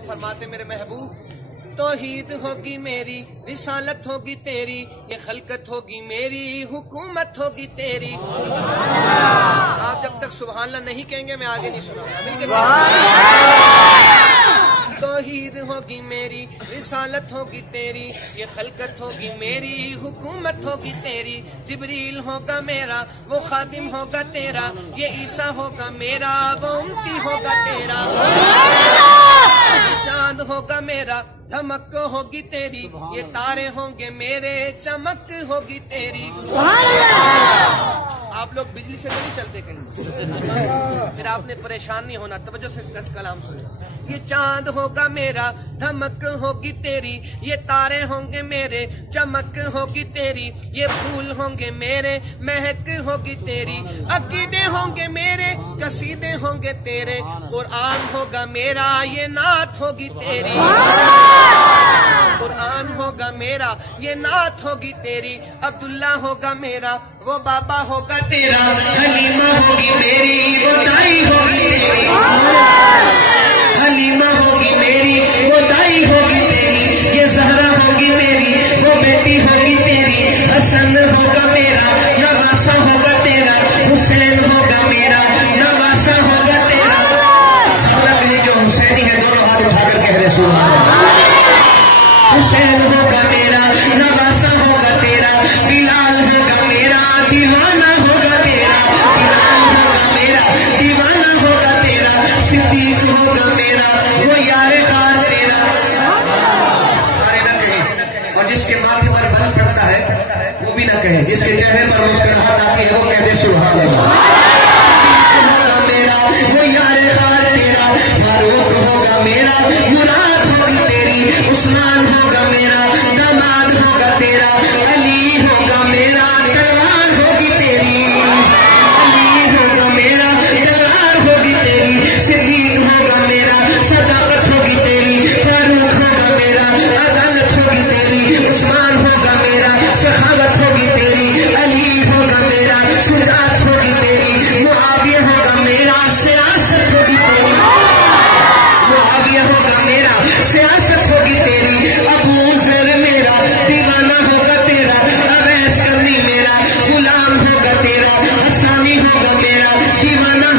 तब फरमाते मेरे महबूब, तौहीद होगी मेरी, रिसालत होगी तेरी, ये खलकत होगी मेरी, हुकूमत होगी तेरी। आप जब तक सुभान अल्लाह नहीं कहेंगे मैं आगे नहीं सुनाऊंगा। तौहीद होगी मेरी, रिसालत होगी तेरी, ये खलकत होगी मेरी, हुकूमत होगी तेरी। जिब्रील होगा मेरा, वो खादिम होगा तेरा, ये ईसा होगा मेरा, वो उम्मती होगा तेरा। चांद होगा मेरा, धमक होगी तेरी, ये तारे होंगे मेरे, चमक होगी तेरी। आप लोग बिजली से तो नहीं चलते कहीं, फिर आपने परेशान नहीं होना। तवज्जो से दस कलाम सुने। ये चांद होगा मेरा, धमक होगी तेरी, ये तारे होंगे मेरे, चमक होगी तेरी। ये फूल होंगे मेरे, महक होगी तेरी। अकीदे होंगे मेरे, कसीदे होंगे तेरे। कुरान होगा मेरा, ये नात होगी तेरी। कुरान होगा मेरा, ये नात होगी तेरी। अब्दुल्ला होगा मेरा, वो बाबा होगा तेरा। हलीमा होगी मेरी, वो दाई होगी तेरी। हलीमा होगी मेरी, वो दाई होगी तेरी। ये ज़हरा होगी मेरी, वो बेटी होगी तेरी। हसन होगा मेरा, नवासा होगा तेरा। हुसैन होगा मेरा, नवासा होगा तेरा। सबने कहे जो हुसैनी है दोनों हाथ उठाकर कह रहे सुभान अल्लाह। हुसैन होगा मेरा, नवासा होगा तेरा। बिलाल होगा मेरा, दीवाना होगा तेरा। बिलाल होगा मेरा, दीवाना होगा तेरा। सिद्दीक होगा मेरा, वो यार कार तेरा। सारे ना कहें, और जिसके माथे पर बल पड़ता है वो भी ना कहे। जिसके चेहरे पर मुस्कुराहट आती है वो कहते सुभान अल्लाह। होगा मेरा, वो यार कार तेरा। फारूक होगा मेरा, मुराद होगी तेरी। उस्मान होगा मेरा, दामाद होगा तेरा। अली होगा मेरा, तलवार होगी तेरी। अली होगा मेरा, तलवार होगी तेरी। सिद्दीक होगा मेरा, सदाकत होगी तेरी। फारूक होगा मेरा, अदालत होगी तेरी। उस्मान होगा मेरा, सखावत होगी तेरी। अली होगा मेरा, शुजाअत होगी तेरी। मुआविया होगा मेरा, सियासत होगी तेरी। मुआविया होगा मेरा, सियासत होगी तेरी। अबू ज़र मेरा, दीवाना होगा तेरा। अवैस करनी मेरा, गुलाम होगा तेरा। हसानी होगा मेरा, दीवाना